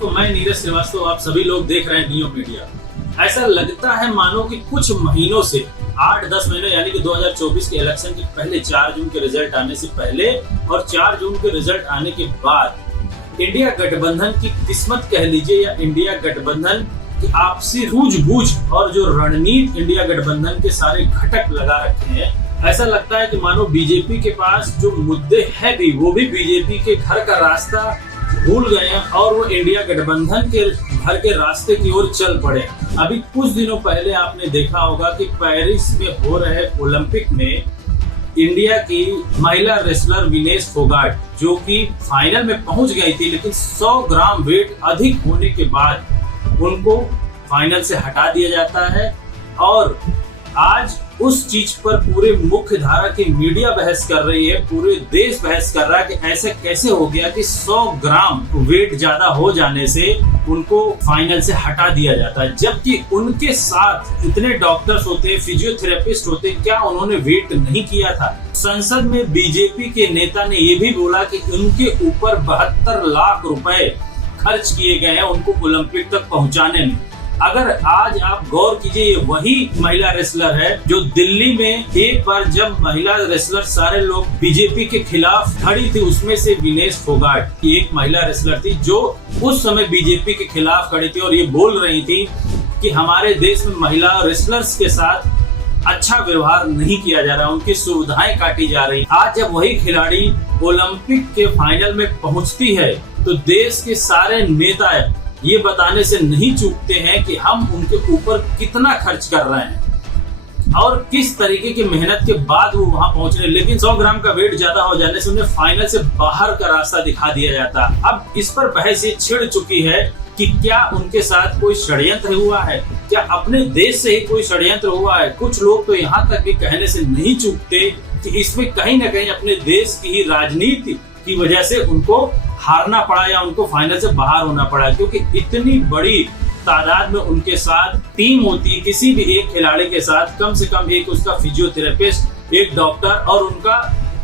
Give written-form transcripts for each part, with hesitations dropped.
दोस्तों, मैं नीरज श्रीवास्तव, आप सभी लोग देख रहे हैं नियो मीडिया। ऐसा लगता है मानो कि कुछ महीनों से 8-10 महीने यानी कि 2024 के इलेक्शन के पहले 4 जून के रिजल्ट आने से पहले और 4 जून के रिजल्ट आने के बाद इंडिया गठबंधन की किस्मत कह लीजिए या इंडिया गठबंधन की आपसी सूझबूझ और जो रणनीति इंडिया गठबंधन के सारे घटक लगा रखे हैं, ऐसा लगता है कि मानो बीजेपी के पास जो मुद्दे हैं भी वो भी बीजेपी के घर का रास्ता भूल गए हैं और वो इंडिया गठबंधन के घर के रास्ते की ओर चल पड़े। अभी कुछ दिनों पहले आपने देखा होगा कि पेरिस में हो रहे ओलंपिक में इंडिया की महिला रेसलर विनेश फोगाट जो कि फाइनल में पहुंच गई थी, लेकिन 100 ग्राम वेट अधिक होने के बाद उनको फाइनल से हटा दिया जाता है। और आज उस चीज पर पूरे मुख्य धारा की मीडिया बहस कर रही है, पूरे देश बहस कर रहा है कि ऐसे कैसे हो गया कि 100 ग्राम वेट ज्यादा हो जाने से उनको फाइनल से हटा दिया जाता है, जबकि उनके साथ इतने डॉक्टर्स होते, फिजियोथेरेपिस्ट होते, क्या उन्होंने वेट नहीं किया था? संसद में बीजेपी के नेता ने ये भी बोला कि उनके ऊपर 72 लाख रुपए खर्च किए गए हैं उनको ओलंपिक तक पहुंचाने में। अगर आज आप गौर कीजिए, ये वही महिला रेसलर है जो दिल्ली में एक बार जब महिला रेसलर सारे लोग बीजेपी के खिलाफ खड़ी थी, उसमें से विनेश फोगाट एक महिला रेसलर थी जो उस समय बीजेपी के खिलाफ खड़ी थी और ये बोल रही थी कि हमारे देश में महिला रेसलर्स के साथ अच्छा व्यवहार नहीं किया जा रहा, उनकी सुविधाएं काटी जा रही। आज जब वही खिलाड़ी ओलंपिक के फाइनल में पहुंचती है तो देश के सारे नेता ये बताने से नहीं चूकते हैं कि हम उनके ऊपर कितना खर्च कर रहे हैं और किस तरीके की मेहनत के बाद वो वहां पहुंच रहे। लेकिन 100 ग्राम का वेट ज्यादा हो जाने से उन्हें फाइनल से बाहर का रास्ता दिखा दिया जाता। अब इस पर बहस ये छिड़ चुकी है कि क्या उनके साथ कोई षड्यंत्र हुआ है, क्या अपने देश से ही कोई षड्यंत्र हुआ है। कुछ लोग तो यहाँ तक भी कहने से नहीं चूकते कि इसमें कहीं ना कहीं अपने देश की ही राजनीति की वजह से उनको हारना पड़ा या उनको फाइनल से बाहर होना पड़ा, क्योंकि इतनी बड़ी तादाद में उनके साथ टीम होती है। किसी भी एक खिलाड़ी के साथ कम से कम एक उसका फिजियोथेरेपिस्ट, एक डॉक्टर और उनका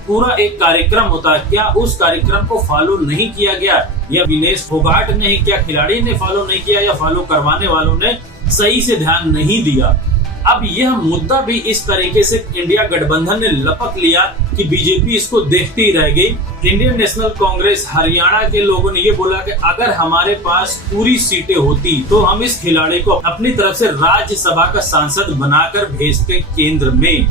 पूरा एक कार्यक्रम होता है। क्या उस कार्यक्रम को फॉलो नहीं किया गया, या विनेश फोगाट ने ही, क्या खिलाड़ी ने फॉलो नहीं किया, या फॉलो करवाने वालों ने सही से ध्यान नहीं दिया? अब यह मुद्दा भी इस तरीके से इंडिया गठबंधन ने लपक लिया कि बीजेपी इसको देखती ही रह गई। इंडियन नेशनल कांग्रेस हरियाणा के लोगों ने ये बोला कि अगर हमारे पास पूरी सीटें होती तो हम इस खिलाड़ी को अपनी तरफ से राज्यसभा का सांसद बनाकर भेजते केंद्र में।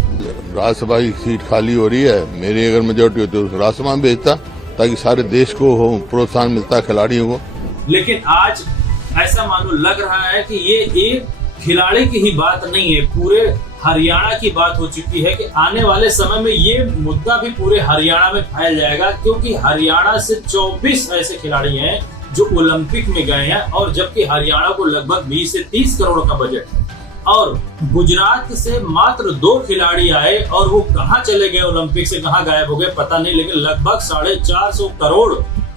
राज्यसभा की सीट खाली हो रही है, मेरी अगर मेजोरिटी होती तो राज्यसभा में भेजता ताकि सारे देश को प्रोत्साहन मिलता खिलाड़ियों को। लेकिन आज ऐसा मानो लग रहा है कि ये एक खिलाड़ी की ही बात नहीं है, पूरे हरियाणा की बात हो चुकी है कि आने वाले समय में ये मुद्दा भी पूरे हरियाणा में फैल जाएगा, क्योंकि हरियाणा से 24 ऐसे खिलाड़ी हैं जो ओलंपिक में गए हैं और जबकि हरियाणा को लगभग 20 से 30 करोड़ का बजट है और गुजरात से मात्र 2 खिलाड़ी आए और वो कहाँ चले गए, ओलंपिक से कहाँ गायब हो गए पता नहीं, लेकिन लगभग 450 करोड़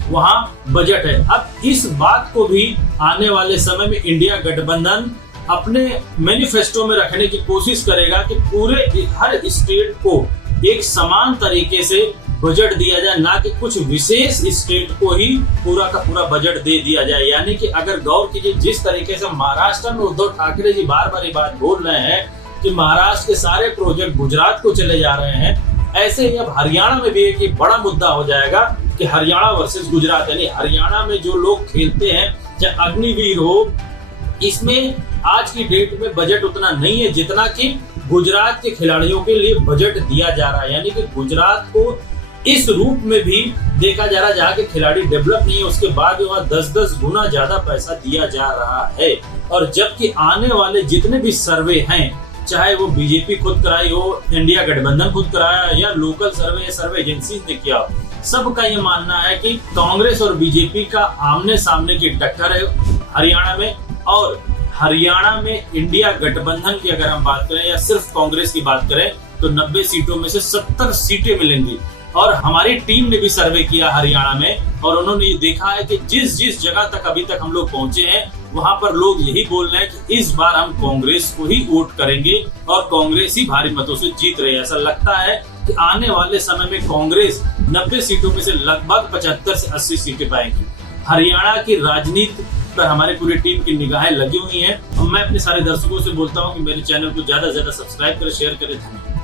वहाँ बजट है। अब इस बात को भी आने वाले समय में इंडिया गठबंधन अपने मैनिफेस्टो में रखने की कोशिश करेगा कि पूरे हर स्टेट को एक समान तरीके से बजट दिया जाए, ना कि कुछ विशेष स्टेट को ही पूरा का पूरा बजट दे दिया जाए। यानी कि अगर गौर कीजिए, जिस तरीके से महाराष्ट्र में उद्धव ठाकरे जी बार बार ये बात बोल रहे हैं कि महाराष्ट्र के सारे प्रोजेक्ट गुजरात को चले जा रहे हैं, ऐसे ही अब हरियाणा में भी एक बड़ा मुद्दा हो जाएगा कि हरियाणा वर्सेस गुजरात। यानी हरियाणा में जो लोग खेलते हैं, चाहे अग्निवीर हो, इसमें आज की डेट में बजट उतना नहीं है जितना कि गुजरात के खिलाड़ियों के लिए बजट दिया जा रहा है। यानी कि गुजरात को इस रूप में भी देखा जा रहा है जहाँ के खिलाड़ी डेवलप नहीं है, उसके बाद वहाँ 10-10 गुना ज्यादा पैसा दिया जा रहा है। और जबकि आने वाले जितने भी सर्वे हैं, चाहे वो बीजेपी खुद कराई हो, इंडिया गठबंधन खुद कराया या लोकल सर्वे एजेंसी ने किया, सबका ये मानना है कि कांग्रेस और बीजेपी का आमने सामने की टक्कर है हरियाणा में। और हरियाणा में इंडिया गठबंधन की अगर हम बात करें या सिर्फ कांग्रेस की बात करें तो 90 सीटों में से 70 सीटें मिलेंगी। और हमारी टीम ने भी सर्वे किया हरियाणा में और उन्होंने ये देखा है कि जिस जिस जगह तक अभी तक हम लोग पहुंचे हैं वहां पर लोग यही बोल रहे हैं कि इस बार हम कांग्रेस को ही वोट करेंगे और कांग्रेस ही भारी मतों से जीत रही है। ऐसा लगता है कि आने वाले समय में कांग्रेस 90 सीटों में से लगभग 75 से 80 सीटें पाएगी। हरियाणा की राजनीति पर हमारी पूरी टीम की निगाहें लगी हुई हैं। मैं अपने सारे दर्शकों से बोलता हूं कि मेरे चैनल को ज्यादा से ज्यादा सब्सक्राइब करें, शेयर करें। धन्यवाद।